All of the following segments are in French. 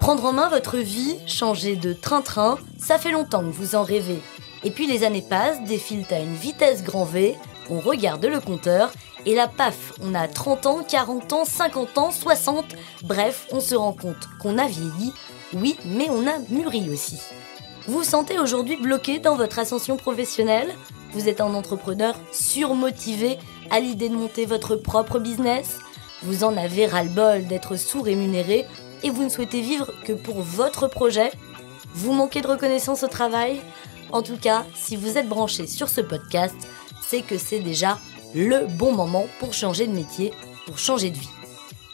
Prendre en main votre vie, changer de train-train, ça fait longtemps que vous en rêvez. Et puis les années passent, défilent à une vitesse grand V, on regarde le compteur, et là paf, on a 30 ans, 40 ans, 50 ans, 60, bref, on se rend compte qu'on a vieilli, oui, mais on a mûri aussi. Vous vous sentez aujourd'hui bloqué dans votre ascension professionnelle ? Vous êtes un entrepreneur surmotivé à l'idée de monter votre propre business ? Vous en avez ras-le-bol d'être sous-rémunéré et vous ne souhaitez vivre que pour votre projet ? Vous manquez de reconnaissance au travail ? En tout cas, si vous êtes branché sur ce podcast, c'est que c'est déjà le bon moment pour changer de métier, pour changer de vie.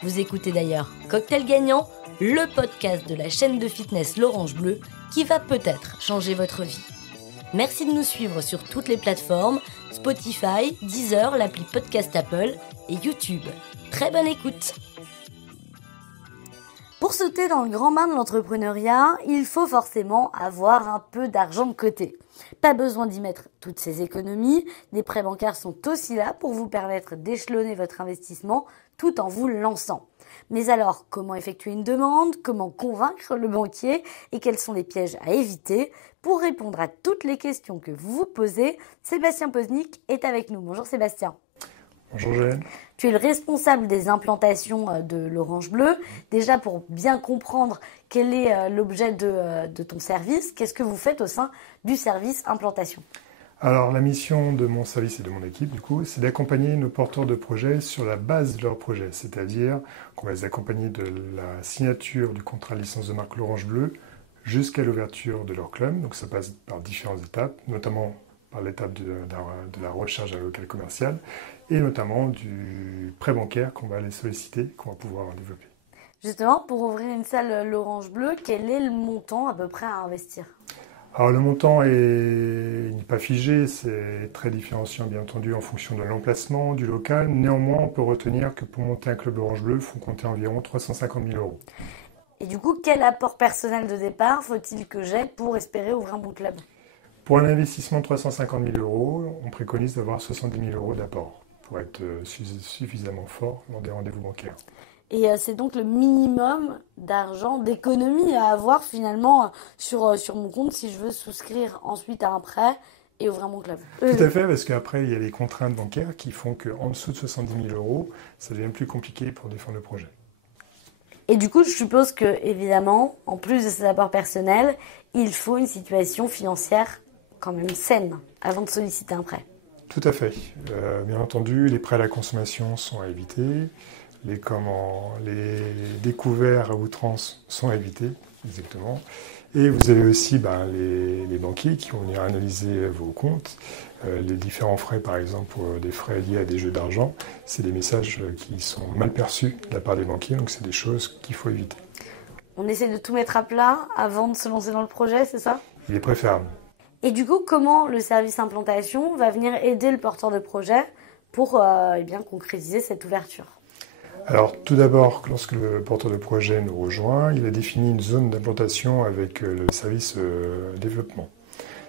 Vous écoutez d'ailleurs Cocktail Gagnant, le podcast de la chaîne de fitness l'Orange Bleu qui va peut-être changer votre vie. Merci de nous suivre sur toutes les plateformes, Spotify, Deezer, l'appli Podcast Apple et YouTube. Très bonne écoute. Pour sauter dans le grand bain de l'entrepreneuriat, il faut forcément avoir un peu d'argent de côté. Pas besoin d'y mettre toutes ses économies, des prêts bancaires sont aussi là pour vous permettre d'échelonner votre investissement tout en vous lançant. Mais alors, comment effectuer une demande ? Comment convaincre le banquier ? Et quels sont les pièges à éviter ? Pour répondre à toutes les questions que vous vous posez, Sébastien Pozniak est avec nous. Bonjour Sébastien. Bonjour Joël. Tu es le responsable des implantations de l'Orange Bleu. Déjà, pour bien comprendre quel est l'objet de ton service, qu'est-ce que vous faites au sein du service implantation ? Alors, la mission de mon service et de mon équipe, du coup, c'est d'accompagner nos porteurs de projets sur la base de leur projet. C'est-à-dire qu'on va les accompagner de la signature du contrat de licence de marque l'Orange Bleu jusqu'à l'ouverture de leur club. Donc, ça passe par différentes étapes, notamment par l'étape de la recherche d'un local commercial et notamment du prêt bancaire qu'on va aller solliciter, qu'on va pouvoir développer. Justement, pour ouvrir une salle l'Orange Bleu, quel est le montant à peu près à investir ? Alors le montant n'est pas figé, c'est très différenciant bien entendu en fonction de l'emplacement, du local. Néanmoins, on peut retenir que pour monter un club Orange Bleu, il faut compter environ 350 000 €. Et du coup, quel apport personnel de départ faut-il que j'aie pour espérer ouvrir un bon club ? Pour un investissement de 350 000 €, on préconise d'avoir 70 000 € d'apport pour être suffisamment fort lors des rendez-vous bancaires. Et c'est donc le minimum d'argent, d'économie à avoir finalement sur mon compte si je veux souscrire ensuite à un prêt et ouvrir mon club. Tout à fait, parce qu'après, il y a les contraintes bancaires qui font qu'en dessous de 70 000 €, ça devient plus compliqué pour défendre le projet. Et du coup, je suppose que, évidemment, en plus de ces apports personnels, il faut une situation financière quand même saine avant de solliciter un prêt. Tout à fait. Bien entendu, les prêts à la consommation sont à éviter. Les découverts à outrance sont à éviter, exactement. Et vous avez aussi les banquiers qui vont venir analyser vos comptes. Les différents frais, par exemple, pour des frais liés à des jeux d'argent, c'est des messages qui sont mal perçus de la part des banquiers, donc c'est des choses qu'il faut éviter. On essaie de tout mettre à plat avant de se lancer dans le projet, c'est ça ? Il est préférable. Et du coup, comment le service implantation va venir aider le porteur de projet pour concrétiser cette ouverture ? Alors, tout d'abord, lorsque le porteur de projet nous rejoint, il a défini une zone d'implantation avec le service développement.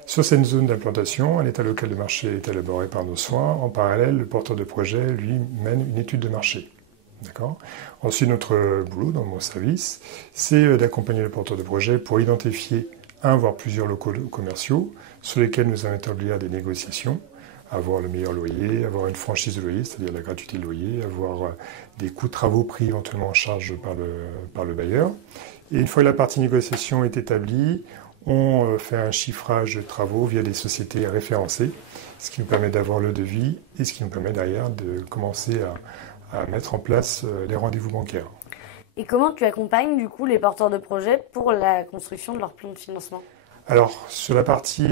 Sur cette zone d'implantation, un état local de marché est élaboré par nos soins. En parallèle, le porteur de projet, lui, mène une étude de marché. D'accord ? Ensuite, notre boulot dans mon service, c'est d'accompagner le porteur de projet pour identifier un voire plusieurs locaux commerciaux sur lesquels nous allons établir des négociations, avoir le meilleur loyer, avoir une franchise de loyer, c'est-à-dire la gratuité de loyer, avoir des coûts de travaux pris éventuellement en charge par le bailleur. Et une fois que la partie négociation est établie, on fait un chiffrage de travaux via des sociétés référencées, ce qui nous permet d'avoir le devis et ce qui nous permet derrière de commencer à mettre en place les rendez-vous bancaires. Et comment tu accompagnes du coup les porteurs de projet pour la construction de leur plan de financement ? Alors, sur la partie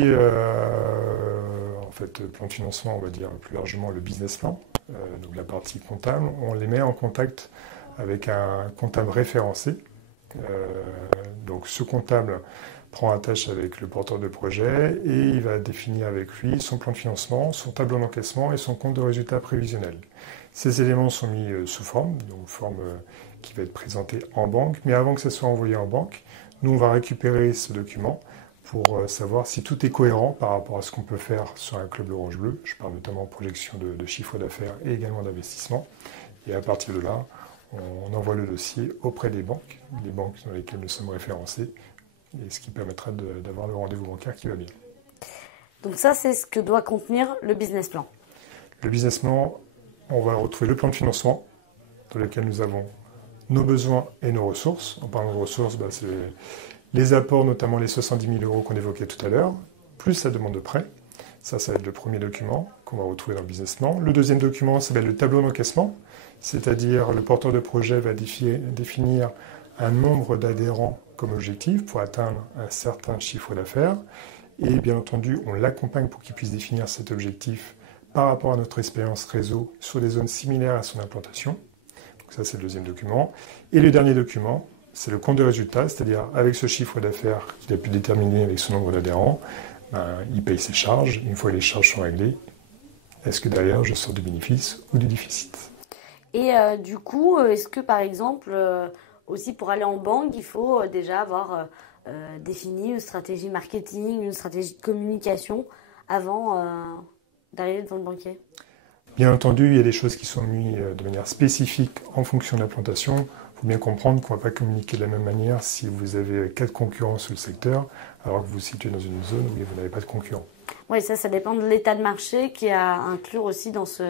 plan de financement, on va dire plus largement le business plan, donc la partie comptable, on les met en contact avec un comptable référencé. Donc ce comptable prend attache avec le porteur de projet et il va définir avec lui son plan de financement, son tableau d'encaissement et son compte de résultat prévisionnel. Ces éléments sont mis sous forme, donc forme qui va être présentée en banque, mais avant que ça soit envoyé en banque, nous on va récupérer ce document pour savoir si tout est cohérent par rapport à ce qu'on peut faire sur un club Orange Bleu. Je parle notamment de projection de chiffre d'affaires et également d'investissement. Et à partir de là, on envoie le dossier auprès des banques dans lesquelles nous sommes référencés, et ce qui permettra d'avoir le rendez-vous bancaire qui va bien. Donc ça, c'est ce que doit contenir le business plan. Le business plan, on va retrouver le plan de financement dans lequel nous avons nos besoins et nos ressources. En parlant de ressources, c'est les apports, notamment les 70 000 euros qu'on évoquait tout à l'heure, plus la demande de prêt. Ça va être le premier document qu'on va retrouver dans le business plan. Le deuxième document, ça va être le tableau d'encaissement, c'est-à-dire le porteur de projet va définir un nombre d'adhérents comme objectif pour atteindre un certain chiffre d'affaires. Et bien entendu, on l'accompagne pour qu'il puisse définir cet objectif par rapport à notre expérience réseau sur des zones similaires à son implantation. Donc ça, c'est le deuxième document. Et le dernier document, c'est le compte de résultat, c'est-à-dire avec ce chiffre d'affaires qu'il a pu déterminer avec son nombre d'adhérents, il paye ses charges. Une fois que les charges sont réglées, est-ce que derrière, je sors du bénéfice ou du déficit? Et du coup, est-ce que par exemple, aussi pour aller en banque, il faut déjà avoir défini une stratégie marketing, une stratégie de communication avant d'arriver devant le banquier? Bien entendu, il y a des choses qui sont mises de manière spécifique en fonction de l'implantation. Il faut bien comprendre qu'on ne va pas communiquer de la même manière si vous avez 4 concurrents sur le secteur, alors que vous vous situez dans une zone où vous n'avez pas de concurrents. Oui, ça dépend de l'état de marché qui est à inclure aussi dans ce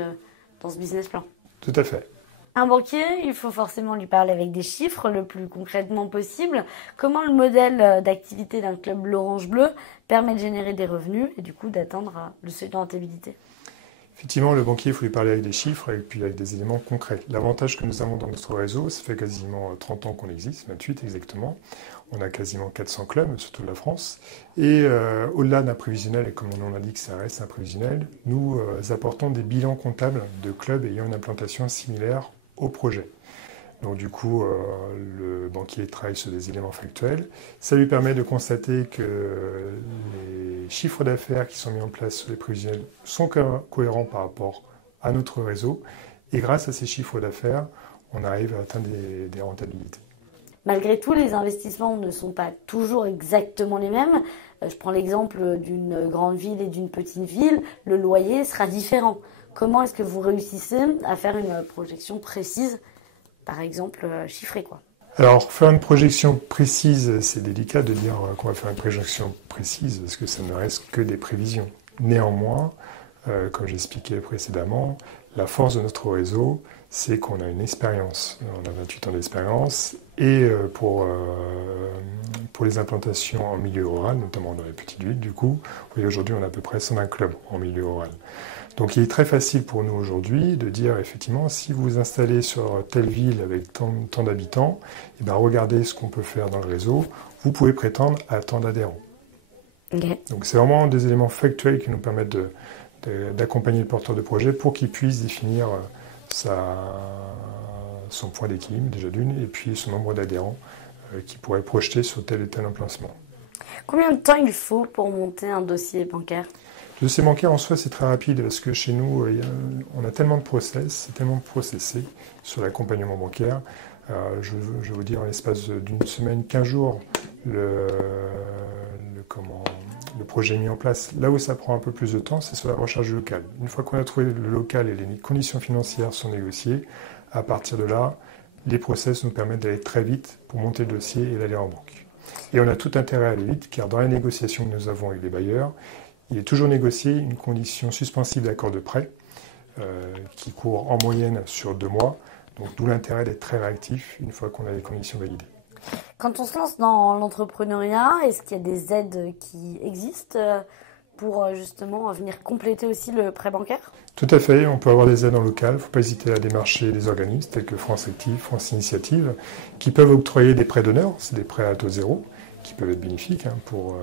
business plan. Tout à fait. Un banquier, il faut forcément lui parler avec des chiffres le plus concrètement possible. Comment le modèle d'activité d'un club l'Orange Bleu permet de générer des revenus et du coup d'atteindre le seuil de rentabilité? Effectivement, le banquier, il faut lui parler avec des chiffres et puis avec des éléments concrets. L'avantage que nous avons dans notre réseau, ça fait quasiment 30 ans qu'on existe, 28 exactement. On a quasiment 400 clubs sur toute la France. Et au-delà d'un prévisionnel, et comme on l'indique, ça reste un prévisionnel, nous apportons des bilans comptables de clubs ayant une implantation similaire au projet. Donc du coup, le banquier travaille sur des éléments factuels. Ça lui permet de constater que les chiffres d'affaires qui sont mis en place sur les prévisionnels sont cohérents par rapport à notre réseau. Et grâce à ces chiffres d'affaires, on arrive à atteindre des rentabilités. Malgré tout, les investissements ne sont pas toujours exactement les mêmes. Je prends l'exemple d'une grande ville et d'une petite ville. Le loyer sera différent. Comment est-ce que vous réussissez à faire une projection précise, par exemple chiffrée, quoi? Alors, faire une projection précise, c'est délicat de dire qu'on va faire une projection précise parce que ça ne reste que des prévisions. Néanmoins, comme j'expliquais précédemment, la force de notre réseau, c'est qu'on a une expérience. On a 28 ans d'expérience et pour les implantations en milieu rural, notamment dans les petites villes, du coup, aujourd'hui, on a à peu près 120 clubs en milieu rural. Donc il est très facile pour nous aujourd'hui de dire effectivement si vous vous installez sur telle ville avec tant d'habitants, et bien regardez ce qu'on peut faire dans le réseau, vous pouvez prétendre à tant d'adhérents. Okay. Donc c'est vraiment des éléments factuels qui nous permettent d'accompagner le porteur de projet pour qu'il puisse définir son point d'équilibre déjà d'une et puis son nombre d'adhérents qu'il pourrait projeter sur tel et tel emplacement. Combien de temps il faut pour monter un dossier bancaire? Le dossier bancaire en soi, c'est très rapide parce que chez nous, on a tellement de process, c'est tellement processé sur l'accompagnement bancaire. Je vais vous dire, en l'espace d'une semaine, 15 jours, le projet est mis en place. Là où ça prend un peu plus de temps, c'est sur la recherche du local. Une fois qu'on a trouvé le local et les conditions financières sont négociées, à partir de là, les process nous permettent d'aller très vite pour monter le dossier et d'aller en banque. Et on a tout intérêt à aller vite, car dans les négociations que nous avons avec les bailleurs, il est toujours négocié une condition suspensive d'accord de prêt qui court en moyenne sur 2 mois. Donc d'où l'intérêt d'être très réactif une fois qu'on a les conditions validées. Quand on se lance dans l'entrepreneuriat, est-ce qu'il y a des aides qui existent pour justement venir compléter aussi le prêt bancaire? Tout à fait, on peut avoir des aides en local. Il ne faut pas hésiter à démarcher des organismes tels que France Active, France Initiative, qui peuvent octroyer des prêts d'honneur, c'est des prêts à taux zéro, qui peuvent être bénéfiques pour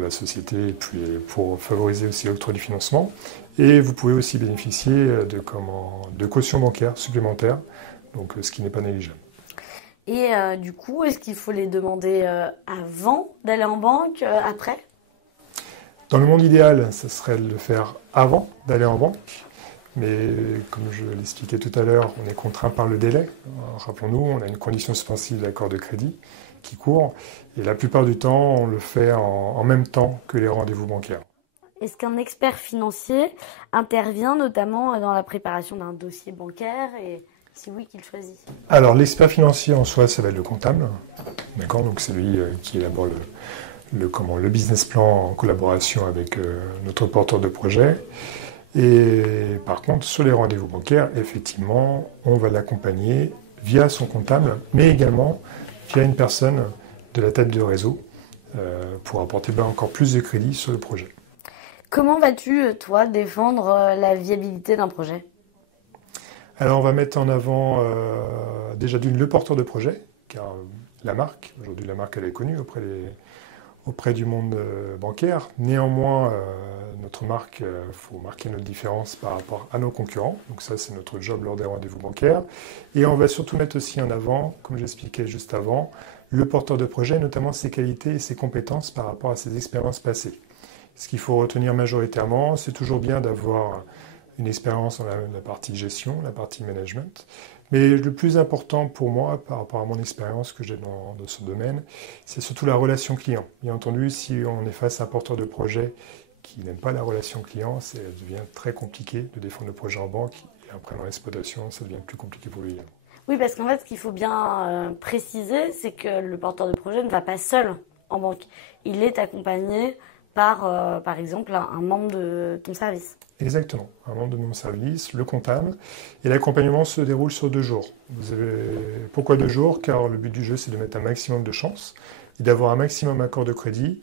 la société et puis pour favoriser aussi l'octroi du financement. Et vous pouvez aussi bénéficier de cautions bancaires supplémentaires, donc ce qui n'est pas négligeable. Et du coup, est-ce qu'il faut les demander avant d'aller en banque, après? Dans le monde idéal, ce serait de le faire avant d'aller en banque. Mais comme je l'expliquais tout à l'heure, on est contraint par le délai. Rappelons-nous, on a une condition suspensive d'accord de crédit qui court. Et la plupart du temps, on le fait en même temps que les rendez-vous bancaires. Est-ce qu'un expert financier intervient notamment dans la préparation d'un dossier bancaire et si oui, qu'il choisit? Alors, l'expert financier en soi, ça va être le comptable. D'accord, donc c'est lui qui élabore le business plan en collaboration avec notre porteur de projet. Et par contre, sur les rendez-vous bancaires, effectivement, on va l'accompagner via son comptable, mais également via une personne de la tête de réseau pour apporter encore plus de crédit sur le projet. Comment vas-tu, toi, défendre la viabilité d'un projet? Alors, on va mettre en avant déjà le porteur de projet, car la marque, aujourd'hui la marque elle est connue auprès du monde bancaire. Néanmoins, notre marque, il faut marquer notre différence par rapport à nos concurrents. Donc ça, c'est notre job lors des rendez-vous bancaires. Et on va surtout mettre aussi en avant, comme j'expliquais juste avant, le porteur de projet, notamment ses qualités et ses compétences par rapport à ses expériences passées. Ce qu'il faut retenir majoritairement, c'est toujours bien d'avoir une expérience dans la partie gestion, la partie management. Mais le plus important pour moi, par rapport à mon expérience que j'ai dans ce domaine, c'est surtout la relation client. Bien entendu, si on est face à un porteur de projet qui n'aime pas la relation client, ça devient très compliqué de défendre le projet en banque. Et après, dans l'exploitation, ça devient plus compliqué pour lui. Oui, parce qu'en fait, ce qu'il faut bien préciser, c'est que le porteur de projet ne va pas seul en banque. Il est accompagné par exemple, un membre de ton service. Exactement, un membre de mon service, le comptable. Et l'accompagnement se déroule sur 2 jours. Pourquoi 2 jours? Car le but du jeu, c'est de mettre un maximum de chances et d'avoir un maximum d'accord de crédit,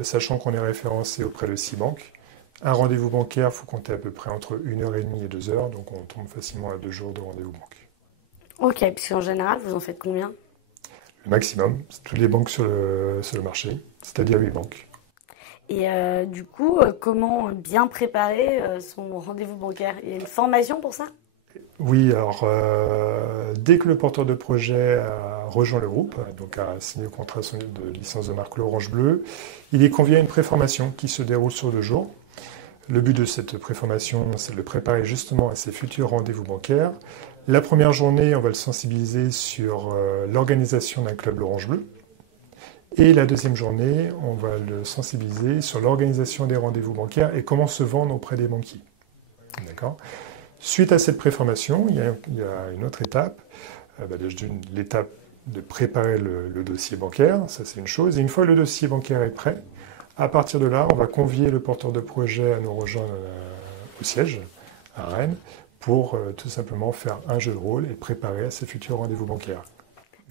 sachant qu'on est référencé auprès de 6 banques. Un rendez-vous bancaire, il faut compter à peu près entre 1h30 et 2 heures, donc on tombe facilement à 2 jours de rendez-vous banque. Ok, puisqu'en général, vous en faites combien? Le maximum, c'est toutes les banques sur le marché, c'est-à-dire 8 banques. Et du coup, comment bien préparer son rendez-vous bancaire? Il y a une formation pour ça? Oui, alors dès que le porteur de projet a rejoint le groupe, donc a signé le contrat de licence de marque l'Orange Bleu, il est convié à une préformation qui se déroule sur 2 jours. Le but de cette préformation, c'est de le préparer justement à ses futurs rendez-vous bancaires. La première journée, on va le sensibiliser sur l'organisation d'un club l'Orange Bleu. Et la deuxième journée, on va le sensibiliser sur l'organisation des rendez-vous bancaires et comment se vendre auprès des banquiers. D'accord ? Suite à cette préformation, il y a une autre étape, l'étape de préparer le dossier bancaire, ça c'est une chose. Et une fois que le dossier bancaire est prêt, à partir de là, on va convier le porteur de projet à nous rejoindre au siège, à Rennes, pour tout simplement faire un jeu de rôle et préparer à ses futurs rendez-vous bancaires.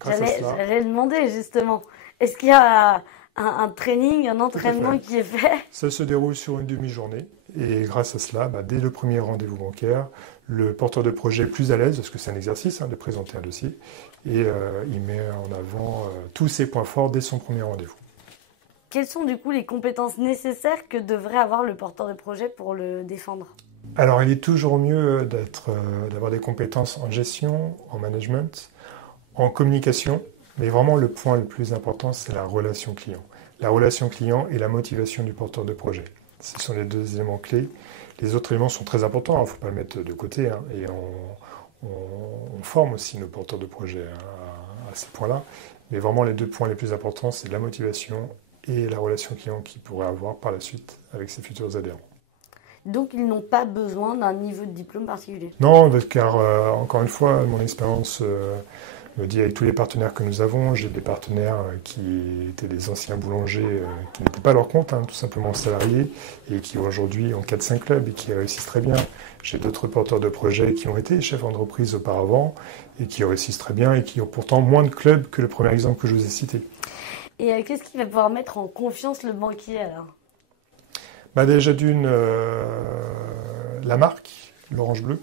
J'allais demander justement, est-ce qu'il y a un training, un entraînement qui est fait? Ça se déroule sur une demi-journée et grâce à cela, dès le premier rendez-vous bancaire, le porteur de projet est plus à l'aise, parce que c'est un exercice de présenter un dossier, et il met en avant tous ses points forts dès son premier rendez-vous. Quelles sont du coup les compétences nécessaires que devrait avoir le porteur de projet pour le défendre? Alors il est toujours mieux d'avoir des compétences en gestion, en management, en communication, mais vraiment le point le plus important, c'est la relation client. La relation client et la motivation du porteur de projet. Ce sont les 2 éléments clés. Les autres éléments sont très importants, il ne faut pas le mettre de côté. Et on forme aussi nos porteurs de projet à ces points-là. Mais vraiment, les 2 points les plus importants, c'est la motivation et la relation client qu'il pourrait avoir par la suite avec ses futurs adhérents. Donc, ils n'ont pas besoin d'un niveau de diplôme particulier? Non, car encore une fois, mon expérience me dit avec tous les partenaires que nous avons, j'ai des partenaires qui étaient des anciens boulangers qui n'étaient pas à leur compte, tout simplement salariés, et qui aujourd'hui ont 4-5 clubs et qui réussissent très bien. J'ai d'autres porteurs de projets qui ont été chefs d'entreprise auparavant et qui réussissent très bien et qui ont pourtant moins de clubs que le premier exemple que je vous ai cité. Et qu'est-ce qui va pouvoir mettre en confiance le banquier alors? Déjà la marque, l'Orange Bleu.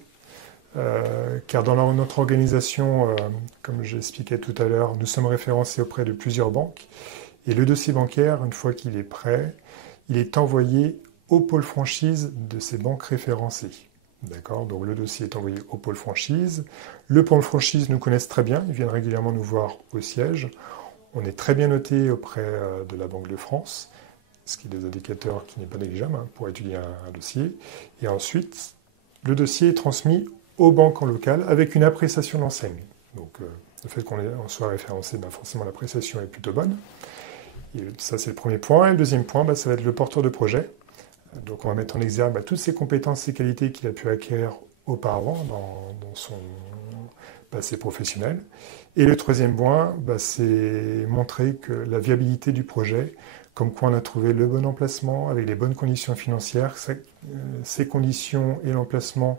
Car dans notre organisation, comme j'expliquais tout à l'heure, nous sommes référencés auprès de plusieurs banques. Et le dossier bancaire, une fois qu'il est prêt, il est envoyé au pôle franchise de ces banques référencées. D'accord ? Donc le dossier est envoyé au pôle franchise. Le pôle franchise nous connaissent très bien, ils viennent régulièrement nous voir au siège. On est très bien noté auprès de la Banque de France, ce qui est des indicateurs qui n'est pas négligeable pour étudier un dossier. Et ensuite, le dossier est transmis aux banques en local avec une appréciation de l'enseigne. Donc le fait qu'on soit référencé, forcément l'appréciation est plutôt bonne. Et ça c'est le premier point. Et le deuxième point, ça va être le porteur de projet Donc on va mettre en exergue toutes ces compétences et qualités qu'il a pu acquérir auparavant dans son passé professionnel. Et le troisième point, c'est montrer que la viabilité du projet, comme quoi on a trouvé le bon emplacement avec les bonnes conditions financières. Ces conditions et l'emplacement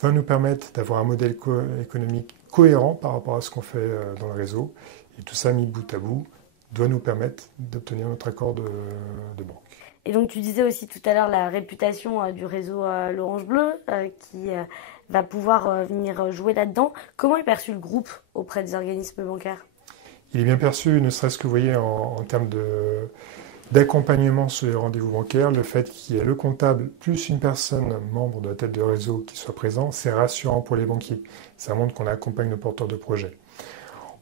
vont nous permettre d'avoir un modèle économique cohérent par rapport à ce qu'on fait dans le réseau. Et tout ça mis bout à bout doit nous permettre d'obtenir notre accord de banque. Et donc tu disais aussi tout à l'heure la réputation du réseau l'Orange Bleu qui va pouvoir venir jouer là-dedans. Comment est perçu le groupe auprès des organismes bancaires ? Il est bien perçu, ne serait-ce que vous voyez en termes d'accompagnement sur les rendez-vous bancaires, le fait qu'il y ait le comptable plus une personne membre de la tête de réseau qui soit présent, c'est rassurant pour les banquiers. Ça montre qu'on accompagne nos porteurs de projets.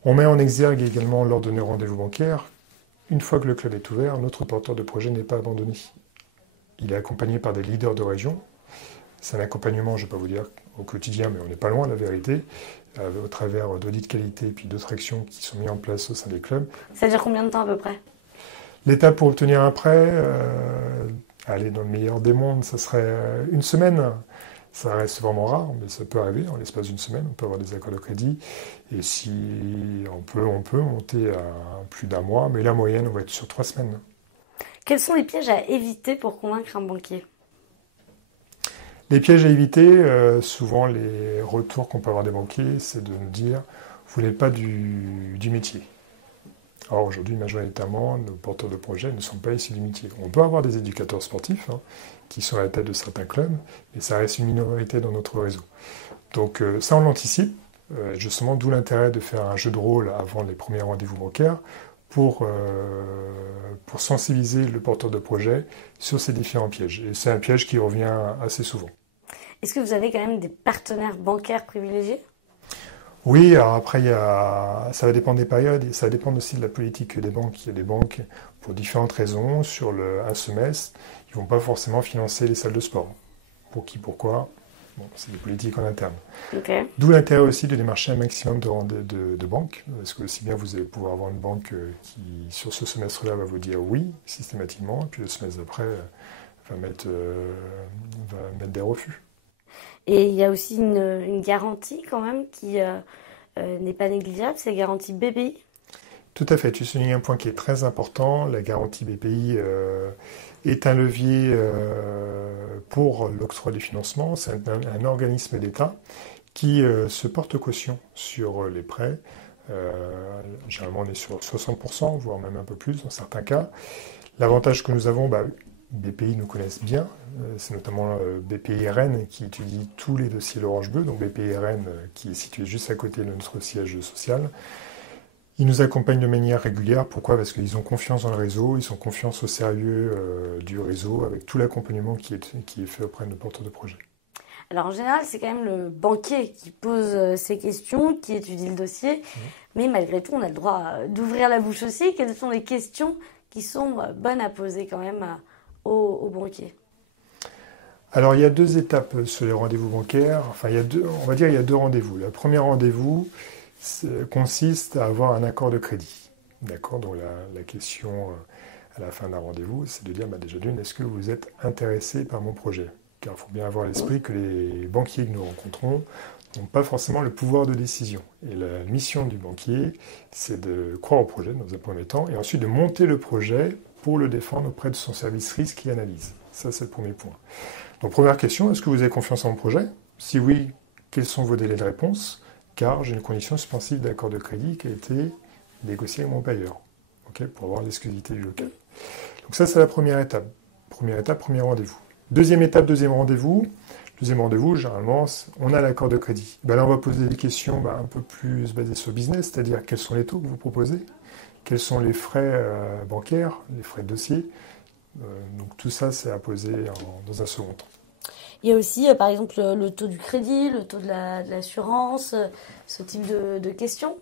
On met en exergue également lors de nos rendez-vous bancaires, une fois que le club est ouvert, notre porteur de projet n'est pas abandonné. Il est accompagné par des leaders de région. C'est un accompagnement, je ne vais pas vous dire au quotidien, mais on n'est pas loin de la vérité, au travers d'audits de qualité et puis d'autres actions qui sont mises en place au sein des clubs. Ça dure combien de temps à peu prêt ? L'étape pour obtenir un prêt, aller dans le meilleur des mondes, ça serait une semaine. Ça reste vraiment rare, mais ça peut arriver. En l'espace d'une semaine, on peut avoir des accords de crédit. Et si on peut monter à plus d'un mois, mais la moyenne, on va être sur 3 semaines. Quels sont les pièges à éviter pour convaincre un banquier ? Les pièges à éviter, souvent les retours qu'on peut avoir des banquiers, c'est de nous dire « vous n'êtes pas du métier ». Or, aujourd'hui, majoritairement, nos porteurs de projets ne sont pas issus du métier. On peut avoir des éducateurs sportifs qui sont à la tête de certains clubs, mais ça reste une minorité dans notre réseau. Donc ça, on l'anticipe, justement, d'où l'intérêt de faire un jeu de rôle avant les premiers rendez-vous bancaires pour sensibiliser le porteur de projet sur ces différents pièges. Et c'est un piège qui revient assez souvent. Est-ce que vous avez quand même des partenaires bancaires privilégiés ? Oui, alors après, ça va dépendre des périodes et ça va dépendre aussi de la politique des banques. Il y a des banques, pour différentes raisons, sur un semestre, ils ne vont pas forcément financer les salles de sport. Pour qui, pourquoi ? Bon, c'est des politiques en interne. Okay. D'où l'intérêt aussi de démarcher un maximum de banques, parce que aussi bien vous allez pouvoir avoir une banque qui, sur ce semestre-là, va vous dire oui, systématiquement, et puis le semestre d'après, va mettre des refus. Et il y a aussi une garantie quand même qui n'est pas négligeable, c'est la garantie BPI. Tout à fait, tu soulignes un point qui est très important. La garantie BPI est un levier pour l'octroi du financement. C'est un organisme d'État qui se porte caution sur les prêts. Généralement, on est sur 60%, voire même un peu plus dans certains cas. L'avantage que nous avons, BPI nous connaissent bien, c'est notamment BPI Rennes qui étudie tous les dossiers l'Orange Bleu, donc BPI Rennes qui est situé juste à côté de notre siège social. Ils nous accompagnent de manière régulière, pourquoi ? Parce qu'ils ont confiance dans le réseau, ils ont confiance au sérieux du réseau, avec tout l'accompagnement qui est fait auprès de nos porteurs de projet. Alors en général, c'est quand même le banquier qui pose ces questions, qui étudie le dossier, mais malgré tout, on a le droit d'ouvrir la bouche aussi. Quelles sont les questions qui sont bonnes à poser quand même aux banquiers ? Alors, il y a 2 étapes sur les rendez-vous bancaires. Enfin, il y a 2 rendez-vous. Le premier rendez-vous consiste à avoir un accord de crédit. D'accord ? Donc, la question à la fin d'un rendez-vous, c'est de dire, déjà d'une, est-ce que vous êtes intéressé par mon projet ? Car il faut bien avoir à l'esprit que les banquiers que nous rencontrons n'ont pas forcément le pouvoir de décision. Et la mission du banquier, c'est de croire au projet dans un premier temps, et ensuite de monter le projet pour le défendre auprès de son service risque et analyse. Ça, c'est le premier point. Donc, première question, est-ce que vous avez confiance en mon projet ? Si oui, quels sont vos délais de réponse ? Car j'ai une condition suspensive d'accord de crédit qui a été négociée avec mon bailleur, pour avoir l'exclusivité du local. Donc ça, c'est la première étape. Première étape, premier rendez-vous. Deuxième étape, deuxième rendez-vous. Deuxième rendez-vous, généralement, on a l'accord de crédit. Là, on va poser des questions un peu plus basées sur le business, c'est-à-dire quels sont les taux que vous proposez ? Quels sont les frais bancaires, les frais de dossier ? Donc tout ça, c'est à poser dans un second temps. Il y a aussi, par exemple, le taux du crédit, le taux de l'assurance, ce type de questions.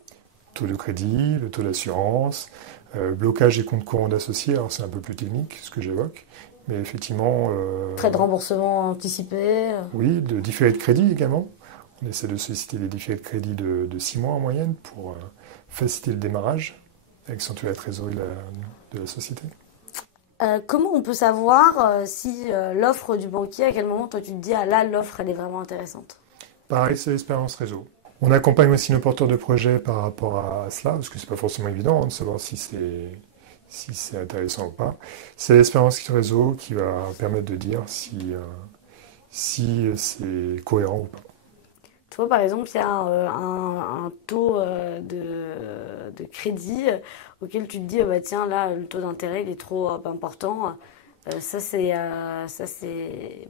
Taux de crédit, le taux d'assurance, blocage des comptes courants d'associés, alors c'est un peu plus technique ce que j'évoque, mais effectivement... Frais de remboursement anticipé. Oui, de différé de crédit également. On essaie de solliciter des différés de crédit de 6 mois en moyenne pour faciliter le démarrage, accentuer la trésorerie de la société. Comment on peut savoir si l'offre du banquier, à quel moment toi tu te dis, ah là, l'offre, elle est vraiment intéressante? Pareil, c'est l'expérience réseau. On accompagne aussi nos porteurs de projets par rapport à cela, parce que c'est pas forcément évident de savoir si c'est intéressant ou pas. C'est l'expérience réseau qui va permettre de dire si c'est cohérent ou pas. Toi, par exemple, il y a un taux de crédit auquel tu te dis, bah, tiens, là, le taux d'intérêt, il est trop important. Ça, c'est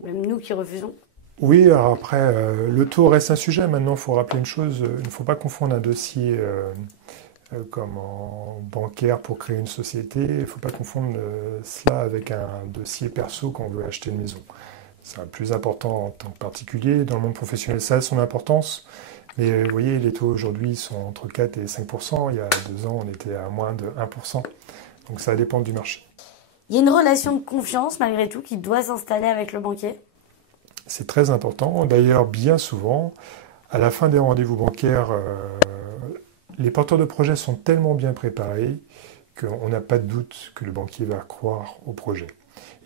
même nous qui refusons. Oui, alors après, le taux reste un sujet. Maintenant, il faut rappeler une chose, il ne faut pas confondre un dossier comme en bancaire pour créer une société. Il ne faut pas confondre cela avec un dossier perso quand on veut acheter une maison. C'est un plus important en tant que particulier. Dans le monde professionnel, ça a son importance. Mais vous voyez, les taux aujourd'hui sont entre 4 et 5%. Il y a 2 ans, on était à moins de 1%. Donc ça dépend du marché. Il y a une relation de confiance, malgré tout, qui doit s'installer avec le banquier. C'est très important. D'ailleurs, bien souvent, à la fin des rendez-vous bancaires, les porteurs de projets sont tellement bien préparés qu'on n'a pas de doute que le banquier va croire au projet.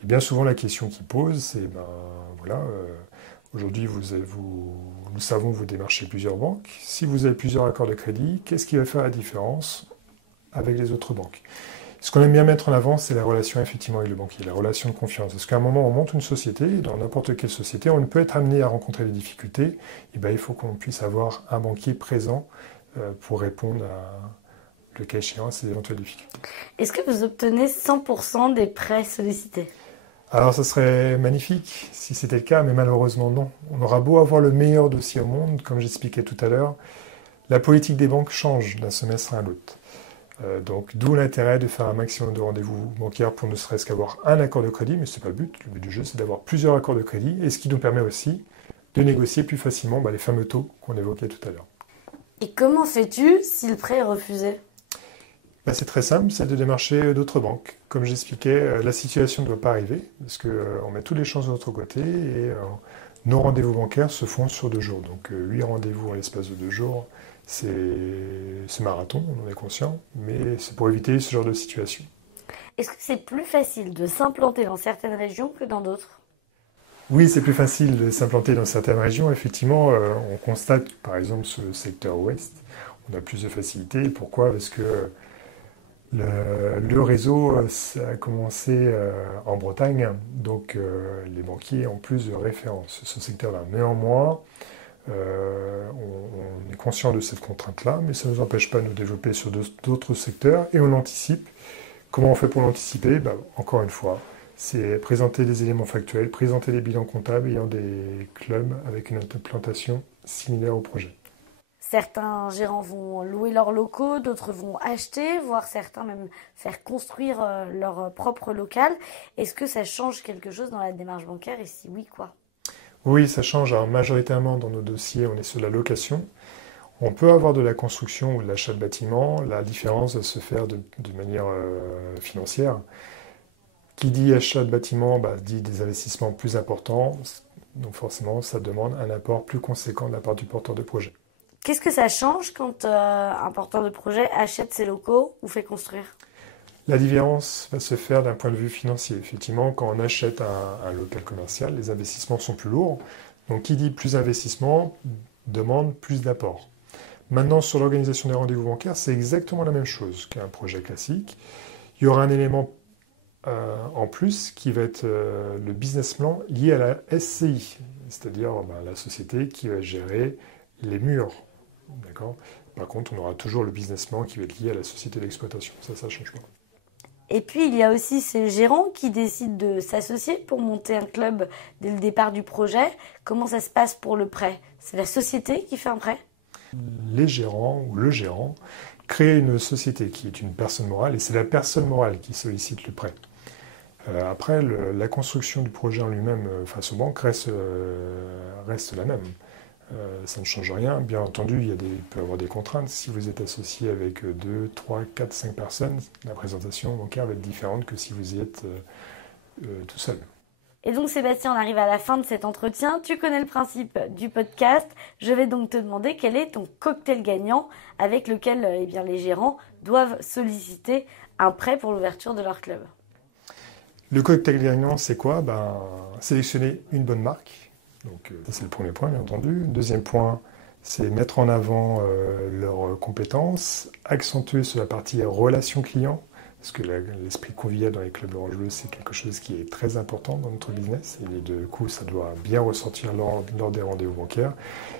Et bien souvent, la question qu'il pose, c'est aujourd'hui, nous savons vous démarchez plusieurs banques. Si vous avez plusieurs accords de crédit, qu'est-ce qui va faire la différence avec les autres banques? Ce qu'on aime bien mettre en avant, c'est la relation effectivement avec le banquier, la relation de confiance. Parce qu'à un moment, on monte une société, et dans n'importe quelle société, on peut être amené à rencontrer des difficultés. Et il faut qu'on puisse avoir un banquier présent pour répondre le cas échéant à ces éventuelles difficultés. Est-ce que vous obtenez 100% des prêts sollicités? Alors, ça serait magnifique si c'était le cas, mais malheureusement non. On aura beau avoir le meilleur dossier au monde, comme j'expliquais tout à l'heure, la politique des banques change d'un semestre à l'autre. Donc, d'où l'intérêt de faire un maximum de rendez-vous bancaires pour ne serait-ce qu'avoir un accord de crédit, mais ce n'est pas le but. Le but du jeu, c'est d'avoir plusieurs accords de crédit, et ce qui nous permet aussi de négocier plus facilement les fameux taux qu'on évoquait tout à l'heure. Et comment fais-tu si le prêt est refusé? C'est très simple, c'est de démarcher d'autres banques. Comme j'expliquais, la situation ne doit pas arriver, parce qu'on met toutes les chances de notre côté, et nos rendez-vous bancaires se font sur 2 jours. Donc 8 rendez-vous en l'espace de 2 jours, c'est marathon, on en est conscient, mais c'est pour éviter ce genre de situation. Est-ce que c'est plus facile de s'implanter dans certaines régions que dans d'autres? Oui, c'est plus facile de s'implanter dans certaines régions. Effectivement, on constate, par exemple, sur le secteur ouest, on a plus de facilité. Pourquoi? Parce que le réseau a commencé en Bretagne, donc les banquiers ont plus de références sur ce secteur-là. Néanmoins, on est conscient de cette contrainte-là, mais ça ne nous empêche pas de nous développer sur d'autres secteurs et on anticipe. Comment on fait pour l'anticiper? Encore une fois, c'est présenter des éléments factuels, présenter des bilans comptables ayant des clubs avec une implantation similaire au projet. Certains gérants vont louer leurs locaux, d'autres vont acheter, voire certains même faire construire leur propre local. Est-ce que ça change quelque chose dans la démarche bancaire et si oui, quoi? Oui, ça change. Alors, majoritairement, dans nos dossiers, on est sur la location. On peut avoir de la construction ou de l'achat de bâtiments. La différence va se faire de manière financière. Qui dit achat de bâtiments dit des investissements plus importants. Donc forcément, ça demande un apport plus conséquent de la part du porteur de projet. Qu'est-ce que ça change quand un porteur de projet achète ses locaux ou fait construire? La différence va se faire d'un point de vue financier. Effectivement, quand on achète un local commercial, les investissements sont plus lourds. Donc, qui dit plus d'investissement demande plus d'apport. Maintenant, sur l'organisation des rendez-vous bancaires, c'est exactement la même chose qu'un projet classique. Il y aura un élément en plus qui va être le business plan lié à la SCI, c'est-à-dire la société qui va gérer les murs. D'accord ? Par contre, on aura toujours le business plan qui va être lié à la société d'exploitation. Ça ne change pas. Et puis, il y a aussi ces gérants qui décident de s'associer pour monter un club dès le départ du projet. Comment ça se passe pour le prêt? C'est la société qui fait un prêt? Les gérants ou le gérant crée une société qui est une personne morale et c'est la personne morale qui sollicite le prêt. Après, la construction du projet en lui-même face aux banques reste la même. Ça ne change rien. Bien entendu, il peut y avoir des contraintes. Si vous êtes associé avec 2, 3, 4, 5 personnes, la présentation bancaire va être différente que si vous y êtes tout seul. Et donc Sébastien, on arrive à la fin de cet entretien. Tu connais le principe du podcast. Je vais donc te demander quel est ton cocktail gagnant avec lequel les gérants doivent solliciter un prêt pour l'ouverture de leur club. Le cocktail gagnant, c'est quoi? Sélectionner une bonne marque. Donc, ça, c'est le premier point, bien entendu. Deuxième point, c'est mettre en avant leurs compétences, accentuer sur la partie relation client, parce que l'esprit convivial dans les clubs Orange Bleu, c'est quelque chose qui est très important dans notre business, et du coup, ça doit bien ressortir lors des rendez-vous bancaires.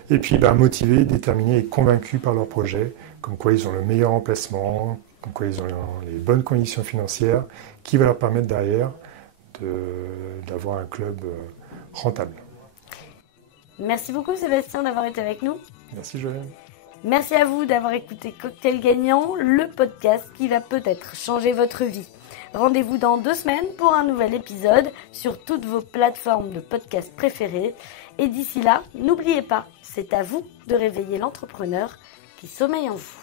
Et puis, motivés, déterminés et convaincus par leur projet, comme quoi ils ont le meilleur emplacement, comme quoi ils ont les bonnes conditions financières, qui va leur permettre derrière d'avoir un club rentable. Merci beaucoup Sébastien d'avoir été avec nous. Merci Joël. Merci à vous d'avoir écouté Cocktail Gagnant, le podcast qui va peut-être changer votre vie. Rendez-vous dans 2 semaines pour un nouvel épisode sur toutes vos plateformes de podcast préférées. Et d'ici là, n'oubliez pas, c'est à vous de réveiller l'entrepreneur qui sommeille en vous.